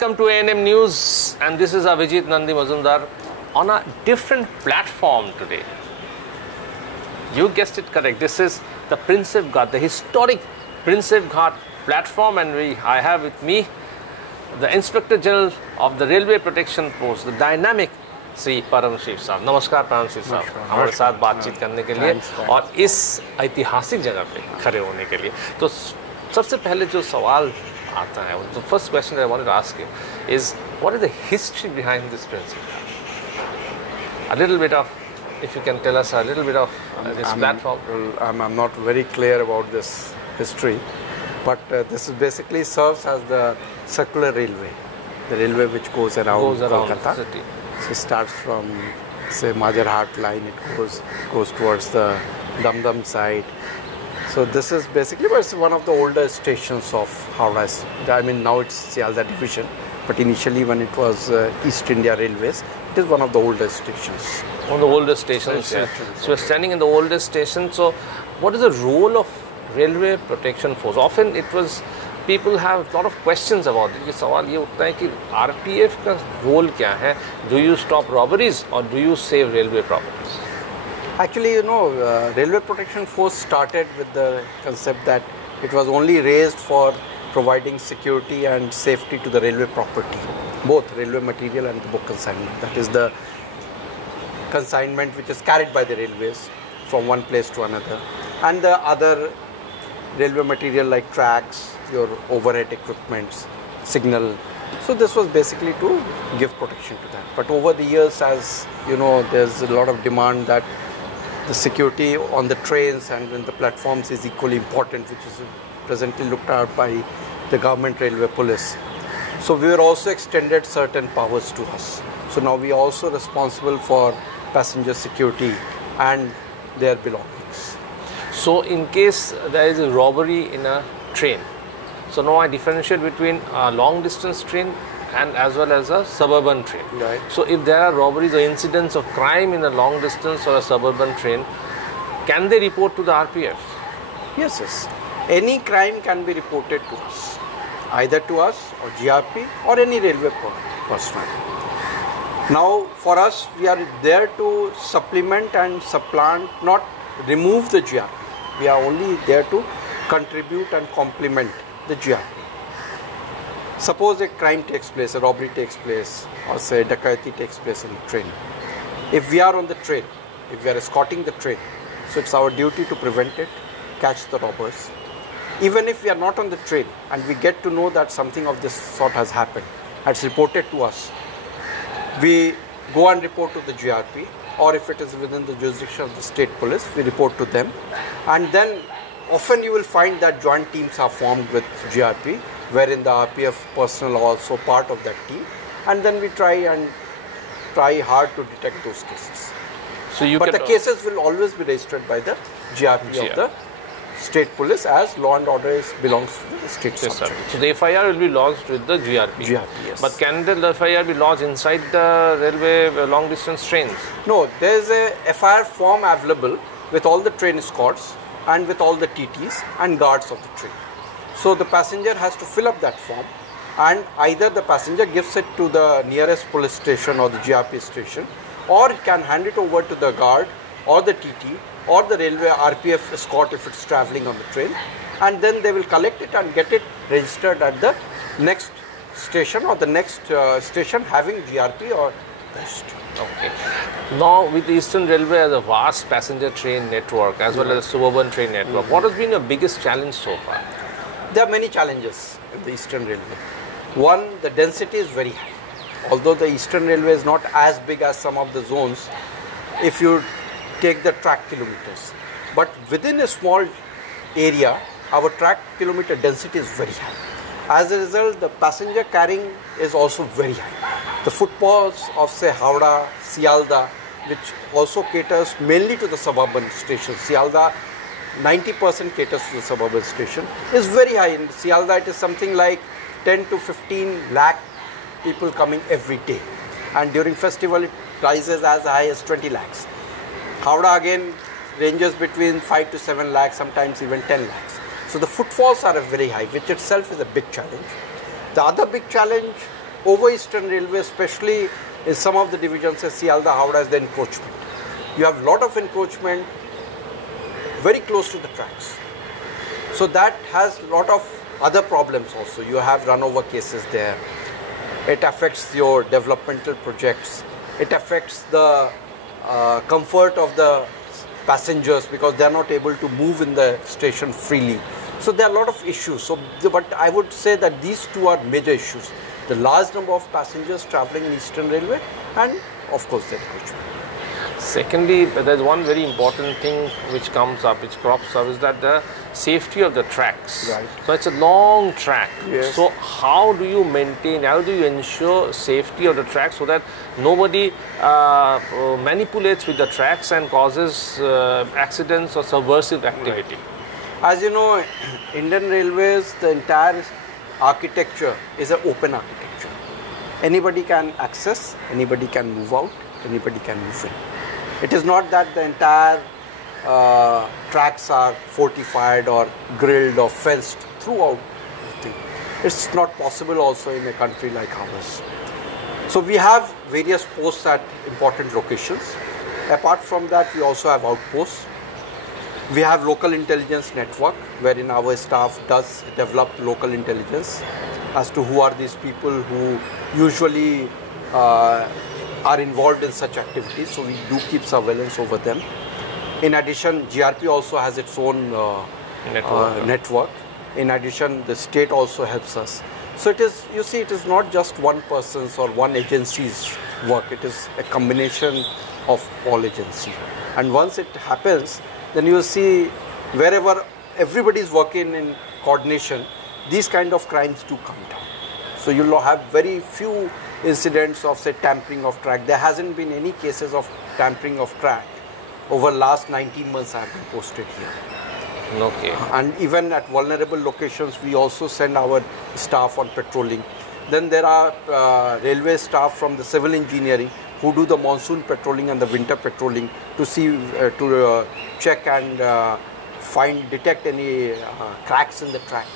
Welcome to ANM News, and this is Avijit Nandi Mazumdar on a different platform today. You guessed it correct. This is the Princep Ghat, the historic Princep Ghat platform, and I have with me the Inspector General of the Railway Protection Post, the dynamic Shri परमश साहब. नमस्कार परमश साहब, हमारे साथ बातचीत करने के लिए और इस ऐतिहासिक जगह पे खड़े होने के लिए. तो सबसे पहले जो सवाल आता है, the first question I wanted to ask you is, what is the history behind this Princep Ghat? A little bit of, if you can tell us a little bit of this platform. I'm not very clear about this history, but this is basically serves as the circular railway, the railway which goes around Kolkata. City. So it starts from, say, Majarhat line, it goes towards the Dum side. So this is basically one of the older stations of Howrah. I mean, now it's Sialda division, but initially when it was East India Railways, it is one of the oldest stations. One of the oldest stations, yeah. So we're standing in the oldest station. So what is the role of Railway Protection Force? Often it was, people have a lot of questions about it. सवाल ये उठता है कि RPF का role क्या है? Do you stop robberies or do you save railway properties? Actually, you know, Railway Protection Force started with the concept that it was only raised for providing security and safety to the railway property, both railway material and the book consignment. That is the consignment which is carried by the railways from one place to another, and the other railway material like tracks, your overhead equipments, signal. So this was basically to give protection to that. But over the years, as you know, there's a lot of demand that the security on the trains and in the platforms is equally important, which is presently looked at by the government railway police. So we were also extended certain powers to us. So now we are also responsible for passenger security and their belongings. So in case there is a robbery in a train, so now I differentiate between a long distance train and as well as a suburban train. Right. So if there are robberies or incidents of crime in a long distance or a suburban train, can they report to the RPF? Yes, yes. Any crime can be reported to us, either to us or GRP or any railway personnel. Now for us, we are there to supplement and supplant, not remove the GRP. We are only there to contribute and complement the GRP. Suppose a crime takes place, a robbery takes place, or say dacoity takes place on the train. If we are on the train, if we are escorting the train, so it's our duty to prevent it, catch the robbers. Even if we are not on the train and we get to know that something of this sort has happened, it's reported to us, we go and report to the GRP, or if it is within the jurisdiction of the state police, we report to them. And then often you will find that joint teams are formed with GRP, wherein the RPF personnel are also part of that team, and then we try hard to detect those cases. So but the cases will always be registered by the GRP of the state police, as law and order belongs to the state subject. So the FIR will be lodged with the GRP. GRP, yes. But can the FIR be lodged inside the railway long distance trains? No, there is a FIR form available with all the train escorts and with all the TTs and guards of the train. So the passenger has to fill up that form, and either the passenger gives it to the nearest police station or the GRP station, or he can hand it over to the guard or the TT or the railway RPF escort if it's traveling on the train, and then they will collect it and get it registered at the next station or the next station having GRP or post. Okay. Now with the Eastern Railway as a vast passenger train network as well as a suburban train network, what has been your biggest challenge so far? There are many challenges in the Eastern Railway. One, the density is very high. Although the Eastern Railway is not as big as some of the zones, if you take the track kilometers. But within a small area, our track kilometer density is very high. As a result, the passenger carrying is also very high. The footfalls of, say, Howrah, Sialda, which also caters mainly to the suburban stations. Sialda, 90% caters to the suburban station, is very high. In Sialda, it is something like 10 to 15 lakh people coming every day. And during festival, it rises as high as 20 lakhs. Howrah again ranges between 5 to 7 lakhs, sometimes even 10 lakhs. So the footfalls are very high, which itself is a big challenge. The other big challenge over Eastern Railway, especially in some of the divisions, say Sialda, Howrah, is the encroachment. You have a lot of encroachment very close to the tracks. So that has a lot of other problems also. You have run-over cases there. It affects your developmental projects. It affects the comfort of the passengers because they are not able to move in the station freely. So there are a lot of issues. So, but I would say that these two are major issues. The large number of passengers traveling in Eastern Railway and of course the encroachment. Secondly, there's one very important thing which comes up, which crops up, is that the safety of the tracks. Right. So it's a long track. Yes. So how do you maintain, how do you ensure safety of the track so that nobody manipulates with the tracks and causes accidents or subversive activity? Right. As you know, Indian Railways, the entire architecture is an open architecture. Anybody can access, anybody can move out, anybody can move in. It is not that the entire tracks are fortified or grilled or fenced throughout the thing. It's not possible also in a country like ours. So we have various posts at important locations. Apart from that, we also have outposts. We have local intelligence network wherein our staff does develop local intelligence as to who are these people who usually are involved in such activities, so we do keep surveillance over them. In addition, GRP also has its own network. In addition, the state also helps us. So it is, you see, it is not just one person's or one agency's work, it is a combination of all agencies. And once it happens, then you will see wherever everybody is working in coordination, these kind of crimes do come down. So you will have very few incidents of, say, tampering of track. There hasn't been any cases of tampering of track over last 19 months I have been posted here. Okay. And even at vulnerable locations, we also send our staff on patrolling. Then there are railway staff from the civil engineering who do the monsoon patrolling and the winter patrolling to see, to check and detect any cracks in the track.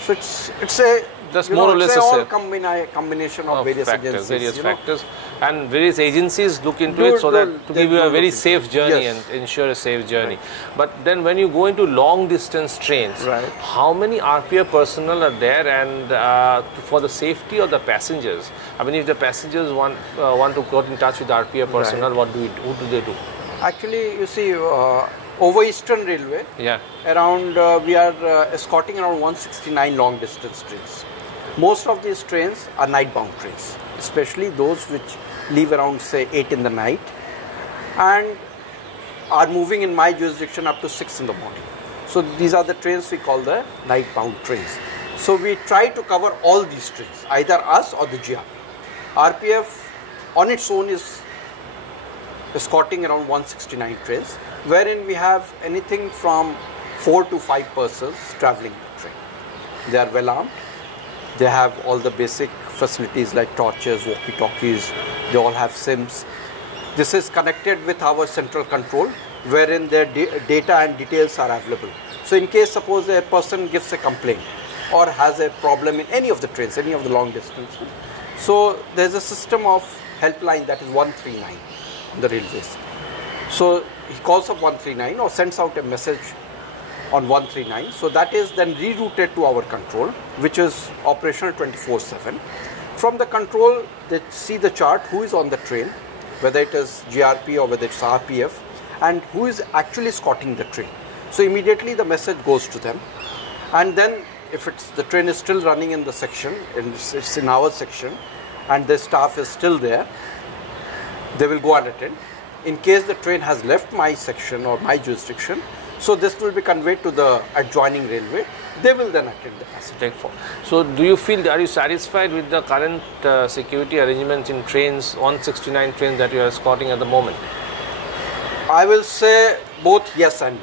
So it's a just more or less a combination of various factors, agencies, various factors, and various agencies look into it so that to give you a very safe journey and ensure a safe journey. Right. But then when you go into long distance trains, right, how many RPF personnel are there, and for the safety of the passengers? I mean, if the passengers want to get in touch with the RPF personnel, right, what do they do? Actually, you see, over Eastern Railway, around we are escorting around 169 long distance trains. Most of these trains are night-bound trains, especially those which leave around, say, 8 in the night and are moving in my jurisdiction up to 6 in the morning. So these are the trains we call the night-bound trains. So we try to cover all these trains, either us or the GRP. RPF on its own is escorting around 169 trains, wherein we have anything from 4 to 5 persons traveling the train. They are well armed. They have all the basic facilities like torches, walkie-talkies. They all have SIMs. This is connected with our central control, wherein their data and details are available. So in case suppose a person gives a complaint or has a problem in any of the trains, any of the long distance, so there's a system of helpline that is 139 on the railways. So he calls up 139 or sends out a message on 139. So that is then rerouted to our control, which is operational 24/7. From the control, they see the chart, who is on the train, whether it is GRP or whether it's RPF, and who is actually escorting the train. So immediately the message goes to them. And then if the train is still running in the section, it's in our section, and the staff is still there, they will go and attend. In case the train has left my section or my jurisdiction, so this will be conveyed to the adjoining railway. They will then attend the passenger. So do you feel, are you satisfied with the current security arrangements in trains, 169 trains that you are escorting at the moment? I will say both yes and no.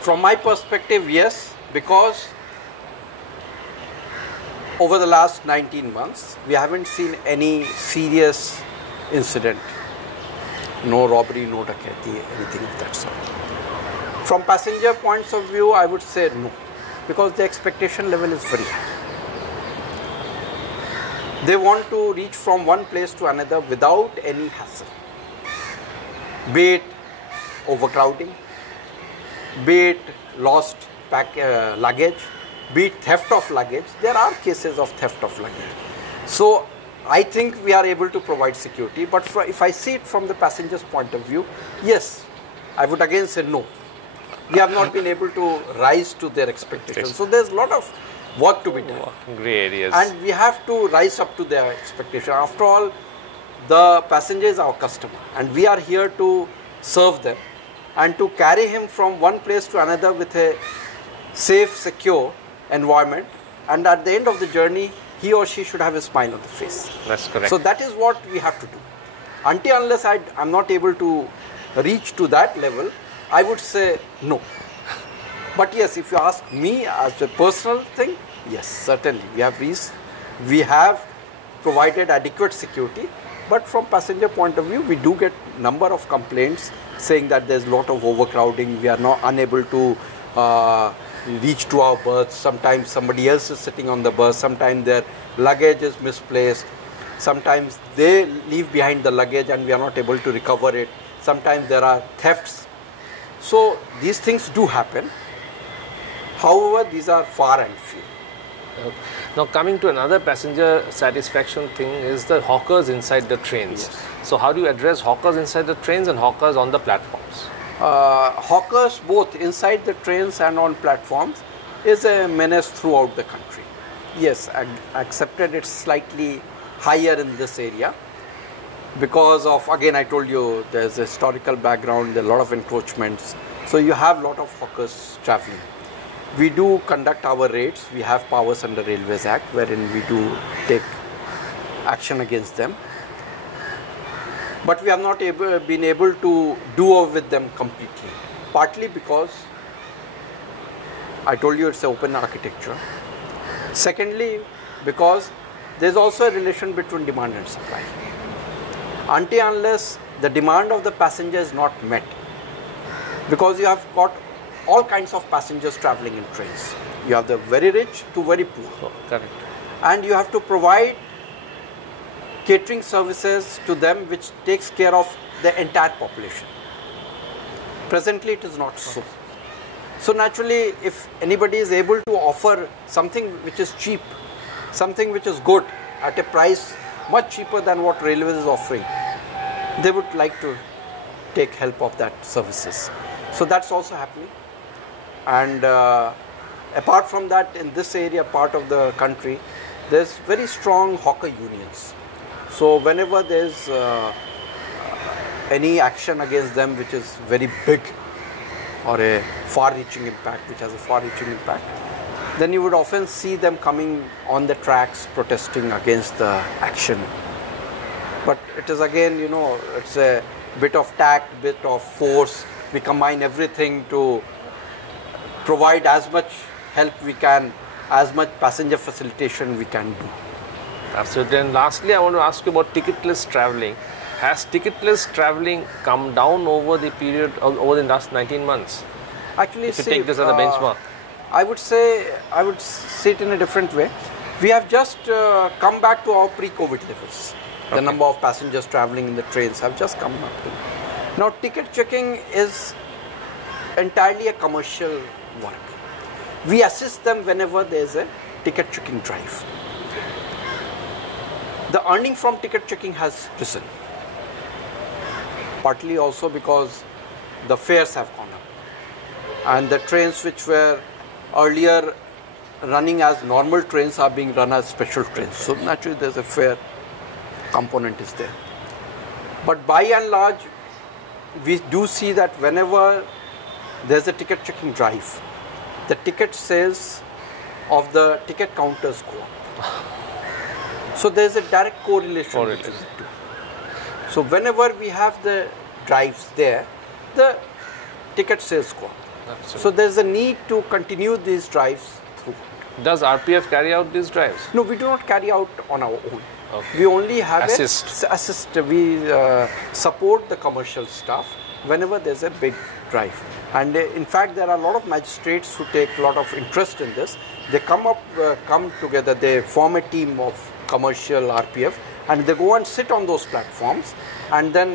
From my perspective, yes, because over the last 19 months, we haven't seen any serious incident. No robbery, no dacoity, anything of that sort. From passenger points of view, I would say no, because the expectation level is very high. They want to reach from one place to another without any hassle. Be it overcrowding, be it lost luggage, be it theft of luggage. There are cases of theft of luggage. So I think we are able to provide security, but if I see it from the passenger's point of view, yes, I would again say no. We have not been able to rise to their expectations. So there's a lot of work to be done. Grey areas. And we have to rise up to their expectation. After all, the passenger is our customer, and we are here to serve them and to carry him from one place to another with a safe, secure environment. And at the end of the journey, he or she should have a smile on the face. That's correct. So that is what we have to do. Until unless I'm not able to reach to that level, I would say no. But yes, if you ask me as a personal thing, yes, certainly we have provided adequate security. But from passenger point of view, we do get number of complaints saying that there's a lot of overcrowding. We are not unable to reach to our berths. Sometimes somebody else is sitting on the bus. Sometimes their luggage is misplaced. Sometimes they leave behind the luggage and we are not able to recover it. Sometimes there are thefts. So these things do happen. However, these are far and few. Now coming to another passenger satisfaction thing is the hawkers inside the trains. Yes. So how do you address hawkers inside the trains and hawkers on the platforms? Hawkers both inside the trains and on platforms is a menace throughout the country. Yes, accepted it's slightly higher in this area because of, again I told you, there's a historical background, there are a lot of encroachments. So you have a lot of hawkers traveling. We do conduct our raids. We have powers under Railways Act wherein we do take action against them. But we have not been able to do away with them completely. Partly because I told you it's an open architecture. Secondly, because there's also a relation between demand and supply. Until unless the demand of the passenger is not met, because you have got all kinds of passengers traveling in trains. You have the very rich to very poor. Oh, correct. And you have to provide catering services to them which takes care of the entire population. Presently it is not so. So naturally, if anybody is able to offer something which is cheap, something which is good at a price much cheaper than what Railways is offering, they would like to take help of that services. So that's also happening. And apart from that, in this area, part of the country, there's very strong hawker unions. So whenever there's any action against them which is very big or a far-reaching impact, which has a far-reaching impact, then you would often see them coming on the tracks protesting against the action. But it is again, you know, it's a bit of tact, bit of force. We combine everything to provide as much help we can, as much passenger facilitation we can do. Absolutely. And lastly, I want to ask you about ticketless traveling. Has ticketless traveling come down over the period, over the last 19 months? Actually, if you take this as a benchmark. I would see it in a different way. We have just come back to our pre-COVID levels. Okay. The number of passengers traveling in the trains have just come up to. Now, ticket checking is entirely a commercial work. We assist them whenever there is a ticket checking drive. The earning from ticket checking has risen. Partly also because the fares have gone up. And the trains which were earlier running as normal trains are being run as special trains. So naturally there's a fare component is there. But by and large, we do see that whenever there's a ticket checking drive, the ticket sales of the ticket counters go up. So there's a direct correlation between the two. So whenever we have the drives there, the ticket sales go up. Absolutely. So there's a need to continue these drives through. Does RPF carry out these drives? No, we do not carry out on our own. Okay. We only have assist. We support the commercial staff whenever there's a big drive. And in fact, there are a lot of magistrates who take a lot of interest in this. They come together, they form a team of commercial RPF, and they go and sit on those platforms and then,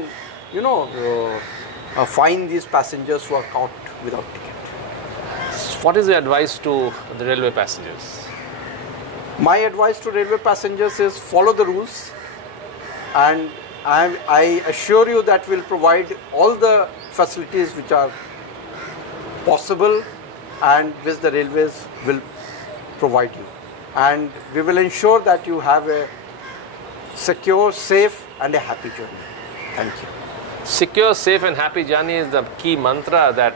find these passengers who are caught without ticket. What is the advice to the railway passengers? My advice to railway passengers is follow the rules, and I assure you that we'll provide all the facilities which are possible and which the railways will provide you. And we will ensure that you have a secure, safe and a happy journey. Thank you. Secure, safe and happy journey is the key mantra that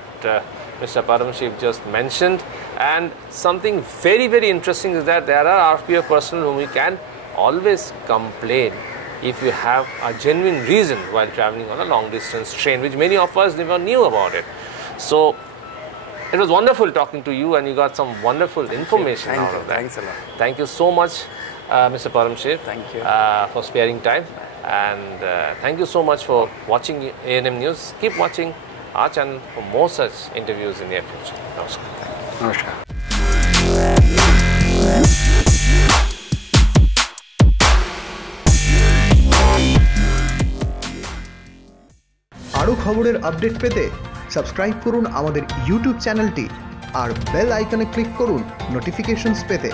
Mr. Purmose just mentioned. And something very, very interesting is that there are RPF personnel whom you can always complain if you have a genuine reason while traveling on a long distance train, which many of us never knew about it. So it was wonderful talking to you, and you got some wonderful information out of that. Thanks a lot. Thank you so much, Mr. Purmose. Thank you. For sparing time. And thank you so much for watching ANM News. Keep watching our channel for more such interviews in the near future. Namaskar. Namaskar. আরও খবরের update পেতে subscribe করুন আমাদের YouTube চ্যানেলটি আর bell আইকনে click করুন notifications পেতে।